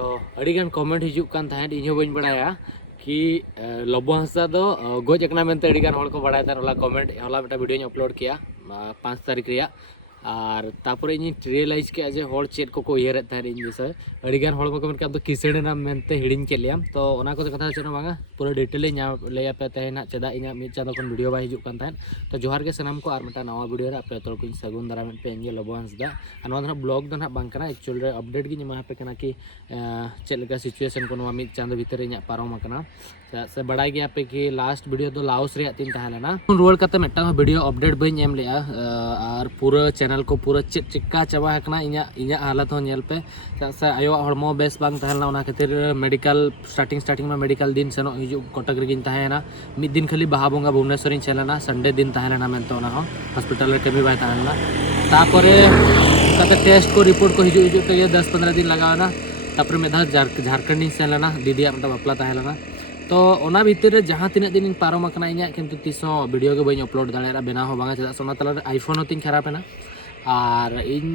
तो अड़ीगान कमेंट हिजुक कान थाहें इन्हों बन बड़ाया कि लबो हंसदा दो गोज एकना मेनते अड़ीगान हॉल को बड़ाय था होला कमेंट होला बेटा वीडियो अपलोड किया 5 तारीख रिया और तापर इन रियलाइज किया जे हॉल चेट को उयहर इन विषय अड़ीगान हॉल को कमेंट अब किसड़ेना मेनते हिड़िन के लिया तो ओना को कथा चलो बांगा पूरा डिटेल लैया पे तेना चेदा इन मिड चांदो खन वीडियो बाय हिजुक कान थाहें तो जोहार के सनाम को आर मिटा नवा वीडियो रे आपे तोर को सगुन दाराम पे इंगे लबो हंसदा अनवा दना ब्लॉग दना बांग कना एक्चुअल रे अपडेट गी मा पे कना कि चेलका सिचुएशन को नवा मिड चांदो भीतर इन पारम कना से बड़ाई गया पे कि लास्ट वीडियो तो लाओस रे तीन तहलेना रुआड़ कते मिटा वीडियो अपडेट बइन एम लेया और पूरा चैनल को पूरा चिक्का चाबा हकना इना हालत हो नेल पे से आयो हड़मो बेस बांग तहलना ओना खातिर मेडिकल स्टार्टिंग में मेडिकल दिन सेनो हिजु कटक रेगिन तहना मिद दिन खाली बाहा बोंगा भुवनेश्वर इन चलना संडे दिन तहलना मेनते ओना हो हॉस्पिटल रे कमी बाय तहलना तापरे कते टेस्ट को रिपोर्ट को हिजु ते 10-15 दिन लगावना तापरे मेधा झारखंड इन सेलना दीदी मत बापला तहलना तो ओना भीतर रे जहाँ तीन दिन पारम अकना इना किंतु तीसों वीडियो के बइन अपलोड दाड़ा बेना हो बांगा चेदा सोना तला आईफोन तीन खराब है और इन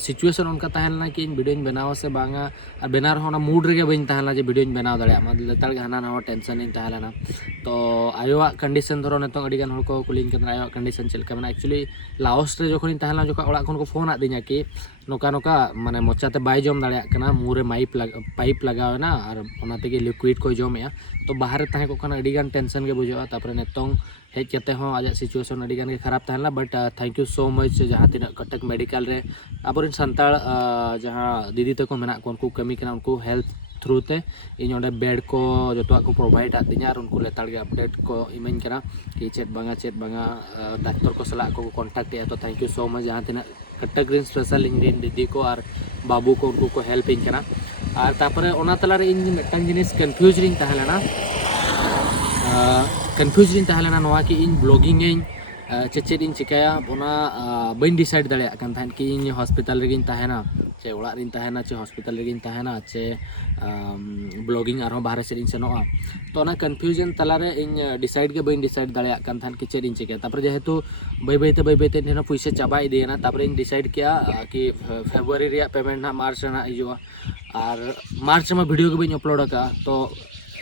सिचुएशन उनका तहलना कि इन वीडियो बनाव से बांगा और बेना रहा मूड रे बइन तहलना जे वीडियो बनाव दाड़ा लेतार हाना नवा टेंशन इन तहलना तो आयोवा कंडीशन धरो नितों अडिगान हर को कुलिन केंद्र आयोवा कंडीशन चलका मेना एक्चुअली लाओस रे जोखन तहलना जोखा ओड़ा खन को फोन आदिना कि नोका नोका माने मोचाते बाय जम दाड़ा कना मुरे पाइप लगावना और ओनाते लिक्विड को जमे तो बाहर तहे को खाना अडिगान टेंशन के बुझा तापर नितों हेज कते हो आज सिचुएशन अडिगान के खराब तहलना but thank you so much जहाँ तीन कटक मेडिकल रे आबोरिन संताल जहाँ दीदी तक मेना को उनको कमी कना उनको हेल्प थ्रू ते इन ओंडे बेड को जो को प्रोवाइड आदिना और उनको लेताड़ के अपडेट को इमें कना कि चेत बांगा डाक्टर को सलाह को कॉन्टैक्ट तो थैंक यू सो मच जहाँ तीन कटक रिन स्पेशल इन दीदी को और बाबू को उनको को हेल्प इन कना और तापरे ओना तलारे इन मिदटांग जिनिस कन्फ्यूज रिन तहलेना कन्फ्यूज रिन तहलेना नोआ कि इन ब्लॉगिंग इन चेचेद इन चिकाया ओना बइन डिसाइड दाड़ेया कान थाहेन कि इन हॉस्पिटल रेगिन तहना चे ओड़ा रिन तहना चे हॉस्पिटल रेगिन तहना चे ब्लॉगिंग आरो बाहर से इन सेनोआ तो ओना कन्फ्यूजन तलारे इन डिसाइड के बइन डिसाइड दाड़ेया कान थाहेन कि चेद इन चिकाया तापर जेहेतु बै बैते इन पैसा चाबा इदेना तापर इन डिसाइड किया कि फेब्रुआरी रे पेमेंट ना मार्च रे हिजुआ और मार्च में वीडियो के बइन अपलोड का तो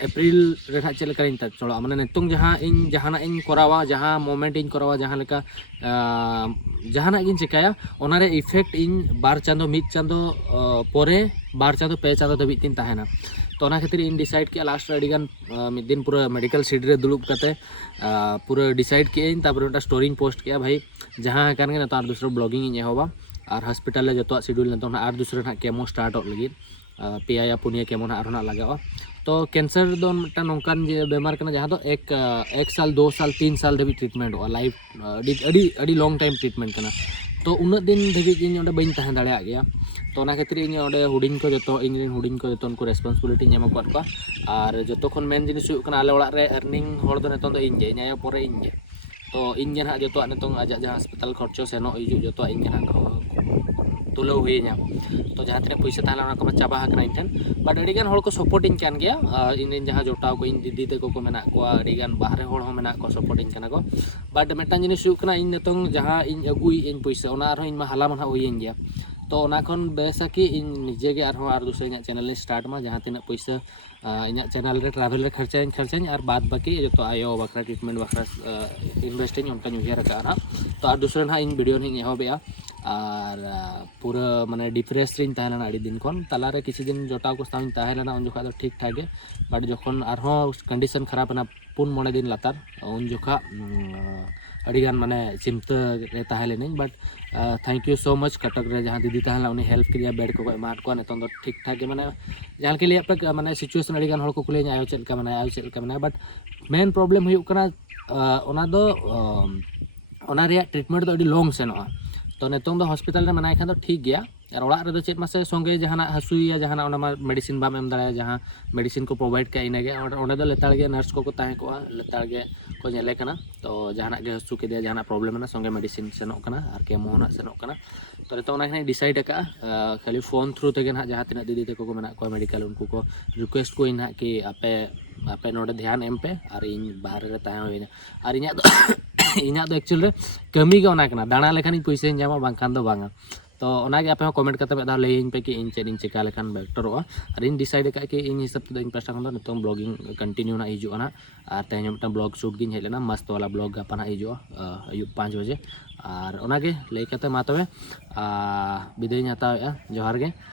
एप्रिल रे चल लेका इन चलो माने नितों जहाँ इन जहाना इन करावा जहाँ मोमेंट इन करावा जहाँ लेका जहाना इन चिकाया ओनारे इफेक्ट इन बार चांदो मिद चांदो परे बार चांदो पे चांदो धबित तीन तहना तो ओना खातिर इन डिसाइड किया लास्ट अडिगान मिद दिन पूरा मेडिकल सीट रे दुलुब कते पूरा डिसाइड किया इन तापर ओटा स्टोरी पोस्ट किया भाई जहाँ कान के नता दूसरा ब्लॉगिंग इन एहोबा और हॉस्पिटल ले जतो शेड्यूल नतो और दूसरा ना केमो स्टार्ट लगी पेया या पुनिया केमो ना लगा तो कैंसर दो मिट्टा नौकान बेमार करना जहाँ तो एक साल 2 साल 3 साल धबी ट्रीटमेंट हो लाइफ अड़ी लॉन्ग टाइम ट्रीटमेंट करना तो उन्ना दिन धबी इन ओंडे बइन तहन दाड़ेया गया तो ओना खातिर इन ओंडे हुडिंग को जतो इन हुडिंग को जतो उनको रेस्पॉन्सिबिलिटी एम को और जतो खन मेन जिनिस हुयुग कना आले ओड़ा रे अर्निंग होड़ दो नितों दो इन जे इनायो परे इन जे तो इन जे ना जतो नितों आजा जहाँ अस्पताल खर्चो सेनो हिजु जतो इन जे ना तुलाव हुईना तो जहाँ तीन पैसा तहला को चाबा हकना इन ठेन बट अड़ीगान हॉल को सपोर्ट इन कान गया इन जहाँ जोटाव को इन दीदी तक को मेना को अड़ीगान बाहरे हॉल हो मेना को सपोर्ट इन कना को बट मिदटांग जिनिस हुयुग कना इन नितों जहाँ इन अगुई इन पैसा ओना आरो इन मा हाला मा हुईन गया तो ओना खन बेसा कि इन निजे के आर दूसरा इन चैनल स्टार्ट मा जहाँ तीन पैसा इन चैनल रे ट्रैवल रे खर्चा और बाद बाकी जो आयो बकरा ट्रीटमेंट बकरा इन्वेस्ट उनका उयहर का तो और दूसरा ना इन वीडियो नहीं एहबेआ और पूरा माने डिप्रेस रे तहना अड़ी दिन खन तलारे किसी दिन जोटाव को साथ तहना उन जोखा ठीक ठाक गे बट जोखन आरो कंडीशन खराब ना 4-5 दिन लातार उन जोखा अड़ीगान माने चिंता रे तहलेनी but thank you so much Cuttack रे जहाँ दीदी तहला उन्हें हेल्प किया बेड को एमाट को नितों ठीक ठाक माने जहाँ के लिए पे माने सिचुएशन अड़ीगान हर को कुली आयो चलका माने बट मेन प्रॉब्लम हुयुग कना ओना दो ओना रे ट्रीटमेंट दो अड़ी लॉन्ग सेनोआ तो नितों दो हॉस्पिटल रे मनाय खान दो ठीक गया और ओड़ा रे दो चेत मासे संगे जहाना हसुया जहाना ओना मेडिसिन बाम एम दाड़ा जहाँ मेडिसिन को प्रोवाइड का इनेगे ओंडे दो लेताड़ गे नर्स को ताहे को लेताड़ गे को नेले कना तो जहाना गे हसु के जहाना प्रॉब्लम ना संगे मेडिसिन सेनोक कना और केमो ना सेनोक कना तो नितों ओना खाने डिसाइड का खाली फोन थ्रू तेगे ना जहाँ तीन दीदी तक को मेना को मेडिकल उनको को रिक्वेस्ट को इन कि आपे नोडे ध्यान एम पे और इन बाहर रे ताहे होइना और इना दो एक्चुअल रे कमी के ओना कना दाणा लेखान पैसा जामा बांखान दो बांगा तो ओनागे आपे कमेंट करते में लैन पे कि इन चेक चिका लेखान बेटरोगा और इन डिसाइड का कि इन हिसाब से इन पास्टा खन नितों ब्लॉगिंग कंटिन्यू ना हिजुआ और तेज मिट्टन ब्लॉग शूट गिन हेज लेना मस्त वाला ब्लॉग गापा ना हिजुआ अयुब 5 बजे और ओनागे लैकते मा तबे विदाय हतावेगा जोहार गे।